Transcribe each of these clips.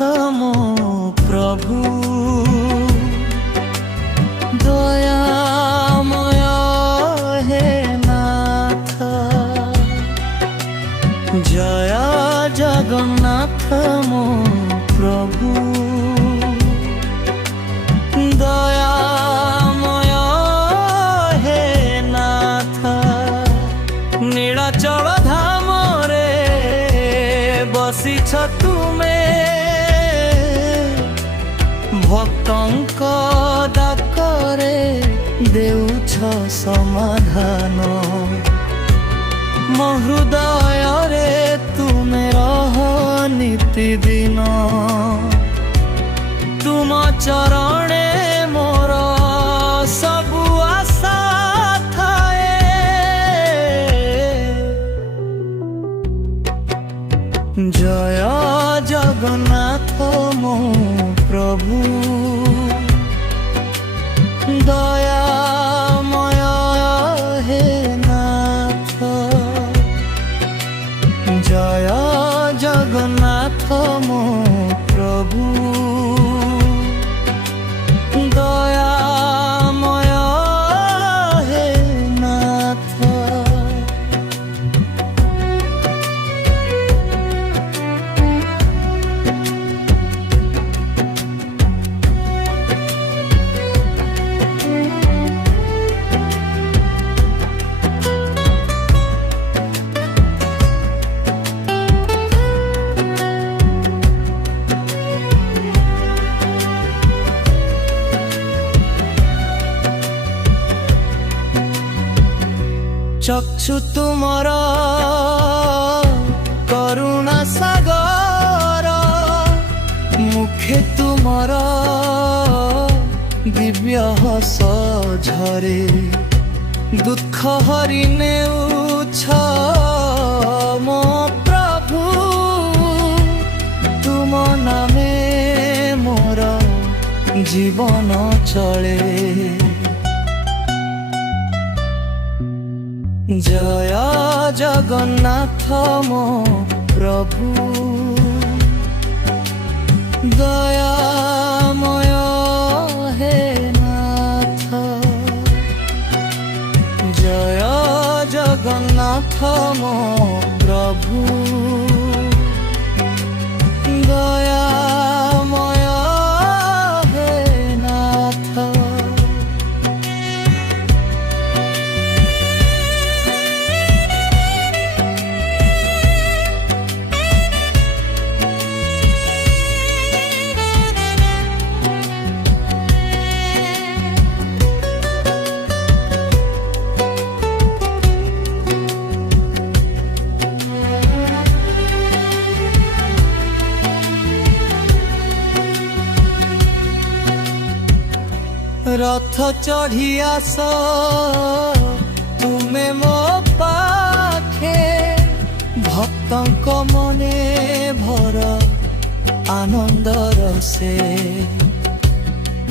ମୋ ପ୍ରଭୁ ଦୟାମୟ ହେ ନାଥ। ଜୟ ଜଗନ୍ନାଥ ମୋ ପ୍ରଭୁ ଦୟାମୟ ହେ ନାଥ। ନୀଳାଚଳ ଧାମରେ ବସିଛ ତୁମେ, ଭକ୍ତଙ୍କ ଡାକରେ ଦେଉଛ ସମାଧାନ। ମୋ ହୃଦୟରେ ତୁମେ ରହ ନିତିଦିନ, ତୁମ ଚରଣେ ମୋର ସବୁ ଆଶା ଥାଏ। ଜୟ ଜଗନ୍ନାଥ ମୋ ପ୍ରଭୁ ଦୟାମୟ ହେ ନାଥ। ଜୟ ଜଗନ୍ନାଥ ମୋ ପ୍ରଭୁ ଦୟାମୟ ହେ ନାଥ। ଚକ୍ଷୁ ତୁମର କରୁଣା ସାଗର, ମୁଖେ ତୁମର ଦିବ୍ୟ ହସ ଝରେ। ଦୁଃଖ ହରି ନେଉଛ ମୋ ପ୍ରଭୁ, ତୁମ ନାମେ ମୋର ଜୀବନ ଚଳେ। ଜୟ ଜଗନ୍ନାଥ ମୋ ପ୍ରଭୁ ଦୟାମୟ ହେ ନାଥ। ଜୟ ଜଗନ୍ନାଥ ମୋ ପ୍ରଭୁ ଦୟାମୟ ହେ ନାଥ। ରଥ ଚଢ଼ି ଆସ ତୁମେ ମୋ ପାଖେ, ଭକ୍ତଙ୍କ ମନେ ଭର ଆନନ୍ଦର ସେ।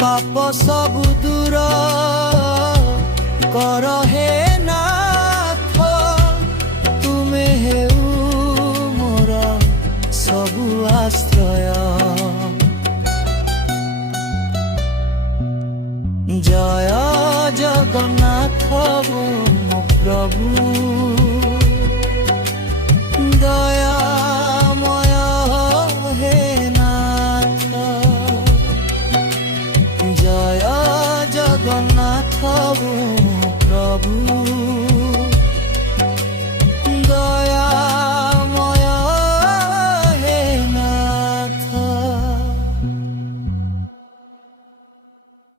ପାପ ସବୁ ଦୂର କର ହେ ନାଥ, ତୁମେ ହେଉ ମୋର ସବୁ ଆଶ୍ରୟ। ଜୟ ଜଗନ୍ନାଥ ମୋ ପ୍ରଭୁ ଦୟାମୟ ହେ ନାଥ। ଜୟ ଜଗନ୍ନାଥ ମୋ ପ୍ରଭୁ